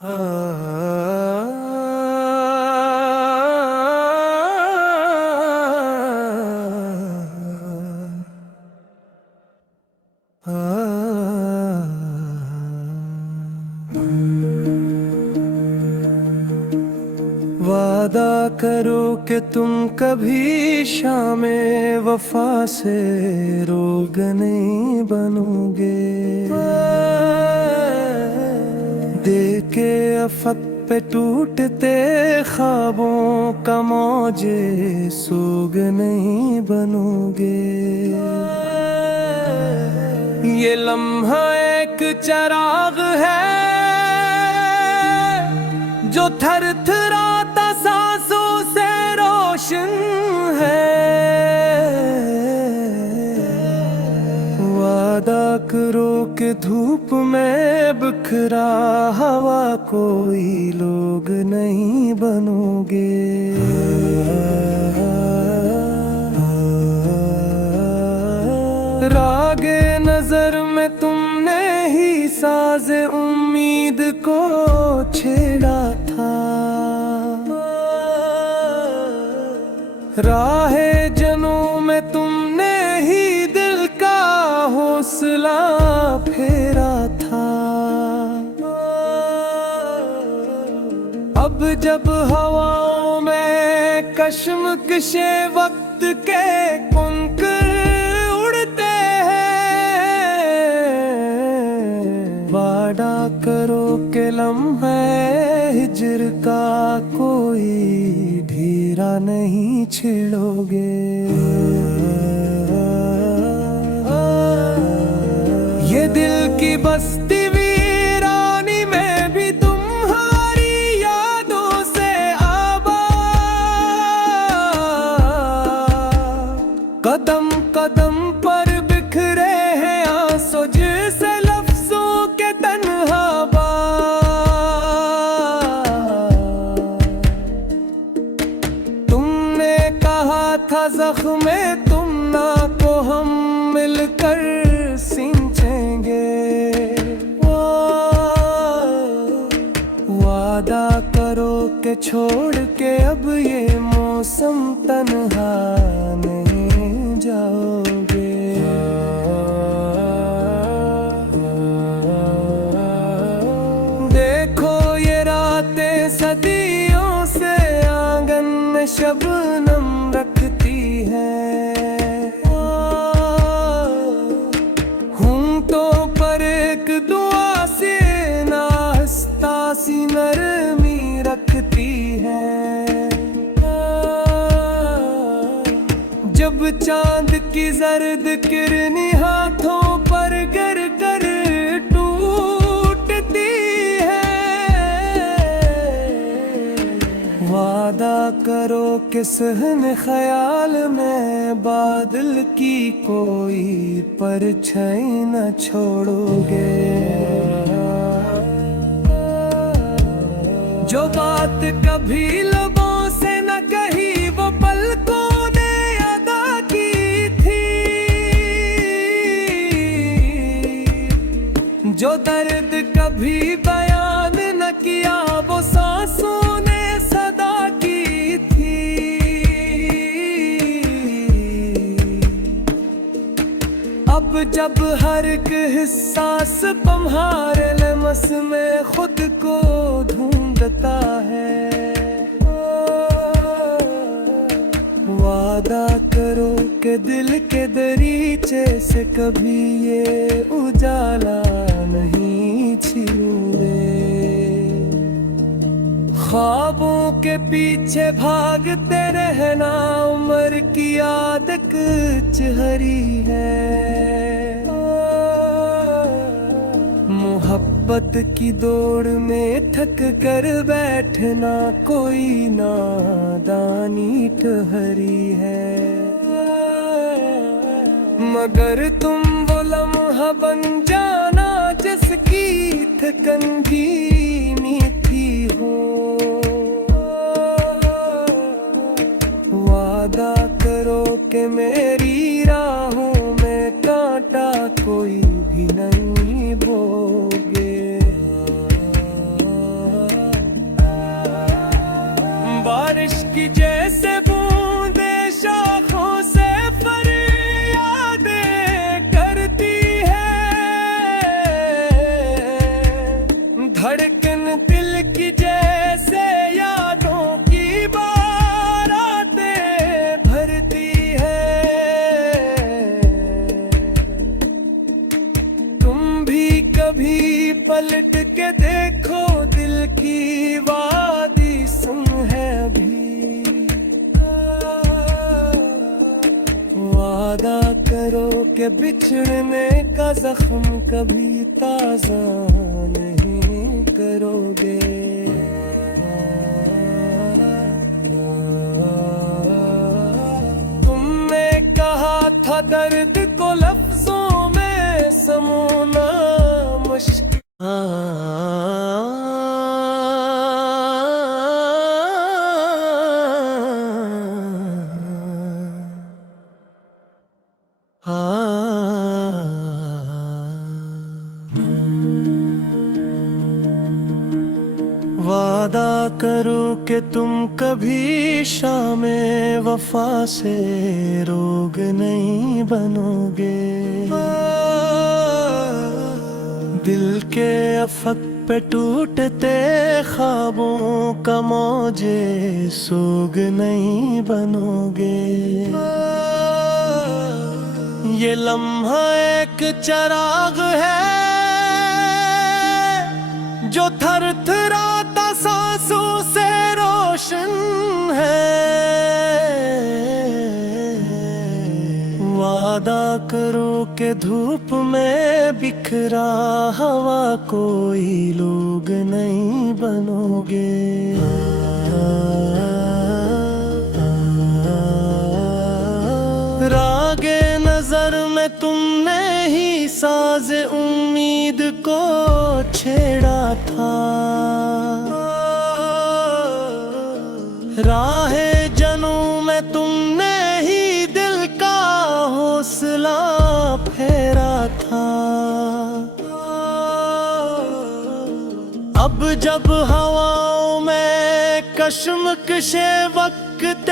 वादा करो कि तुम कभी शामे वफा से रोग नहीं बनोगे। देके अफक पे टूटते ख्वाबों का मौजे सोग नहीं बनोगे। ये लम्हा एक चिराग है जो थर थराता सांसों से रोशन है। वादा करो कि धूप में बिखरा हवा कोई लोग नहीं बनोगे। रागे नजर में तुमने ही साज़े उम्मीद को छेड़ा था। राहे जनों में तुमने ही दिल का हौसला फेरा था। अब जब हवाओं में कश्मकशे वक्त के कुंकर उड़ते हैं, वादा करो कि लम्हे हिज्र का कोई ढेरा नहीं छिड़ोगे। ये दिल की बस्ती वीरानी में भी तुम्हारी यादों से आबाद। कदम कदम पर बिखरे हैं आंसू जिसे लफ्जों के तन्हा था ज़ख्मे तुमना को हम मिलकर सींचेंगे। वादा करो कि छोड़ के अब ये मौसम तन्हा नहीं जाओगे। देखो ये रातें सदियों से आंगन में शबनम रखती है। होंठों पर एक दुआ से नास्ता सी नरमी रखती है। जब चांद की जर्द किरनी हाथों पर गिर कर टूटती है, वादा करो कि सहन ख्याल में बादल की कोई परछाई न छोड़ोगे। जो बात कभी लबों से न कही वो पलकों ने अदा की थी। जो दर्द कभी बयान न किया वो सांसों ने सदा की थी। अब जब हर एक हिस्सास तुम्हारे लमस में खुद को ढूंढता है, वादा करो कि दिल के दरीचे से कभी ये उजाला नहीं छीनोगे। ख्वाबों के पीछे भागते रहना उम्र की आदत कचहरी है। मोहब्बत की दौड़ में थक कर बैठना कोई नादानी ठहरी है। मगर तुम वो लम्हा बन जाना जिसकी थकन भी मीठी हो। वादा करो कि मेरी राहों में कांटा कोई भी नहीं बोगे। की जैसे बूंदे शाखों से फरियादें करती है, धड़कन दिल की जैसे यादों की बारातें भरती है। तुम भी कभी पलट के देखो, दिल की वादी सुन है अभी। वादा करो कि बिछड़ने का जख्म कभी ताजा नहीं करोगे। तुमने कहा था दर्द को लफ्जों में समोना मुश्किल। वादा करो कि तुम कभी शामे वफा से रोग नहीं बनोगे। दिल के अफक पे टूटते ख्वाबों का मौजे सोग नहीं बनोगे। ये लम्हा एक चिराग है जो थरथराता सांसों से रोशन है। वादा करो कि धूप में बिखरा हवा कोई लोग नहीं बनोगे। रागे नजर में तुमने ही साज उम्मीद को छेड़ा था। राहे जनू में तुमने ही दिल का हौसला फेरा था। अब जब हवाओं में कश्मकशे वक्त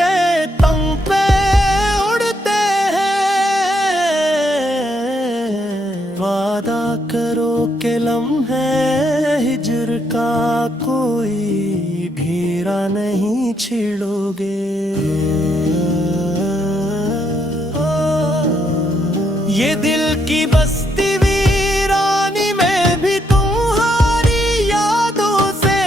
तुम पे उड़ते हैं। वादा करो कि लम्हे हिज्र का कोई घेरा नहीं छेड़ोगे। ये दिल की बस्ती वीरानी में भी तुम्हारी यादों से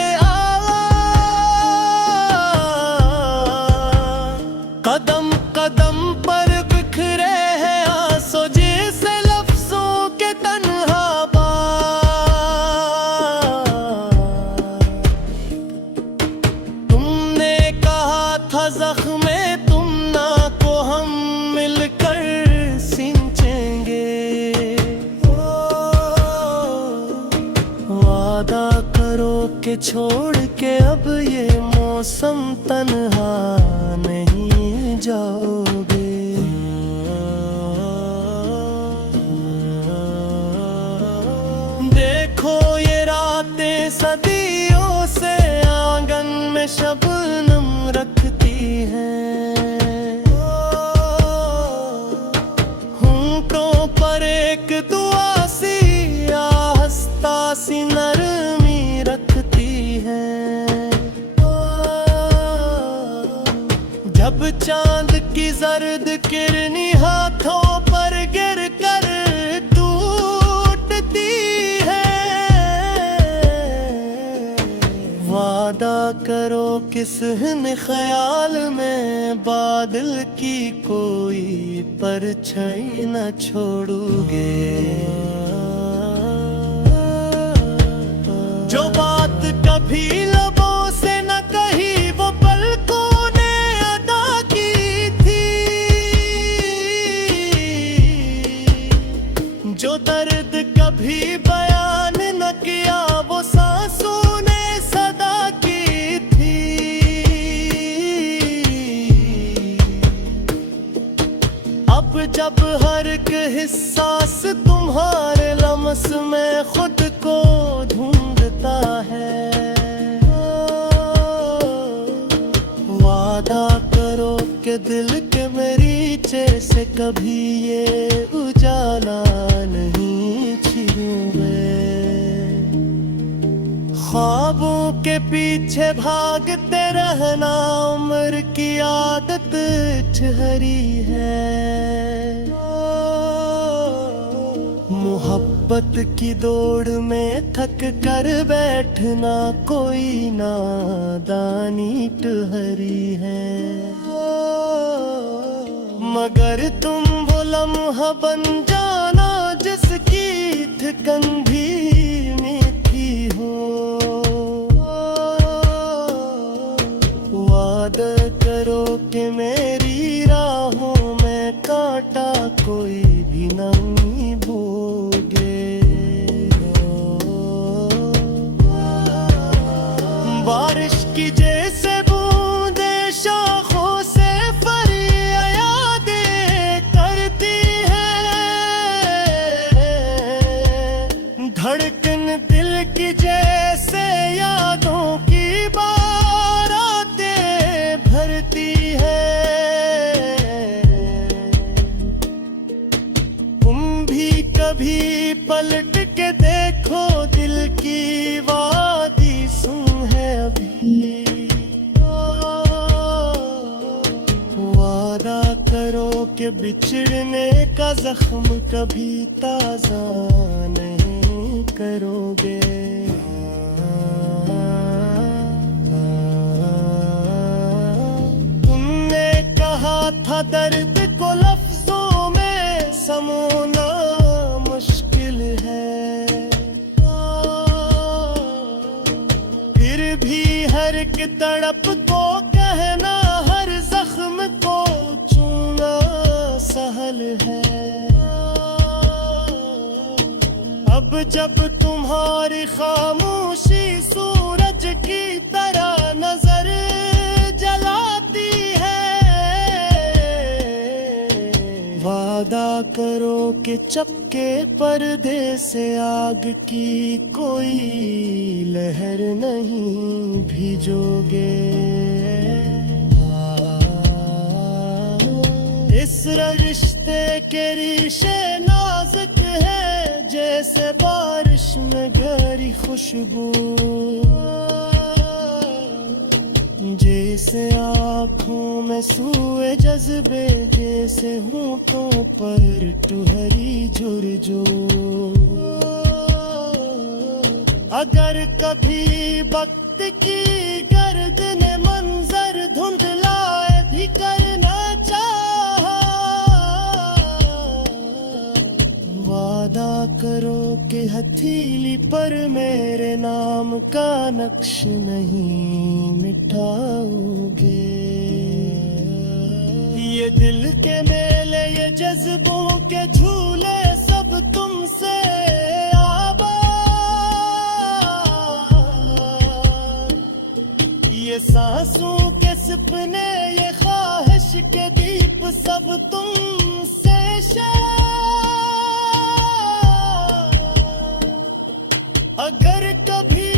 कदम कदम पर बिखरे हैं आंसू जैसे लफ्जों के तन्हा बार। तुमने कहा था जख्मे तुम ना को हम मिलकर सिंचेंगे। वादा करो कि छोड़ के अब ये मौसम तन्हा नहीं जाओगे। देखो ये रातें सदियों से आंगन में शबनम रखती हैं। होंठों पर एक दुआ सी या हंसता सी नरमी रखती है। जब चांद की जर्द किरनी हाथों पर गिर कर टूटती है। वादा करो कि सहन ख्याल में बादल की कोई परछाई न छोड़ोगे। जो बात कभी लबों से न कही वो पलकों ने अदा की थी। जो दर्द कभी बयान न किया वो सांसों ने सदा की थी। अब जब हर एक हिस्सास तुम्हारे लम्स में खुद को ढूंढता है। वादा के दिल के मरीचे से कभी ये उजाला नहीं छिरूंगे। ख्वाबों के पीछे भागते रहना उम्र की आदत ठहरी है। मोहब्बत की दौड़ में थक कर बैठना कोई नादानी ठहरी है। मगर तुम वो लम्हा बन जाना जिसकी थकन भी मीठी हो। वादा करो कि मेरी राहों में कांटा कोई भी नहीं बोगे। बारिश की जैसे बूंदे शाखों से फरियादें करती है। धड़कन दिल की जैसे यादों की बारातें भरती है। तुम भी कभी पलट के देखो दिल की वादी सुन है अभी। वादा करो कि बिछड़ने का जख्म कभी ताजा नहीं करोगे। तुमने कहा था दर्द को लफ्जों में समोना मुश्किल है। फिर भी हर एक तड़प को कहना हर जख्म को छूना सहल है। अब जब तुम्हारी खामोशी सूरज की तरह नजर जलाती है। वादा करो कि चपके पर्दे से आग की कोई लहर नहीं भिजोगे। इस रिश्ते के रिश्ते नाजुक है जैसे बारिश में गहरी खुशबू। जैसे आँखों में सूए जज्बे जैसे होठों पर टुहरी झुरझो। अगर कभी वक्त की गर्द ने मंजर धुंधलाए भी करना चाहा। वादा करो कि हथेली पर मेरे नाम का नक्श नहीं मिटाओगे। ये दिल के मेले ये जज्बों के झूले सब तुमसे आबाद। ये सांसों के सपने ये ख्वाहिश के दीप सब तुमसे शाद। अगर कभी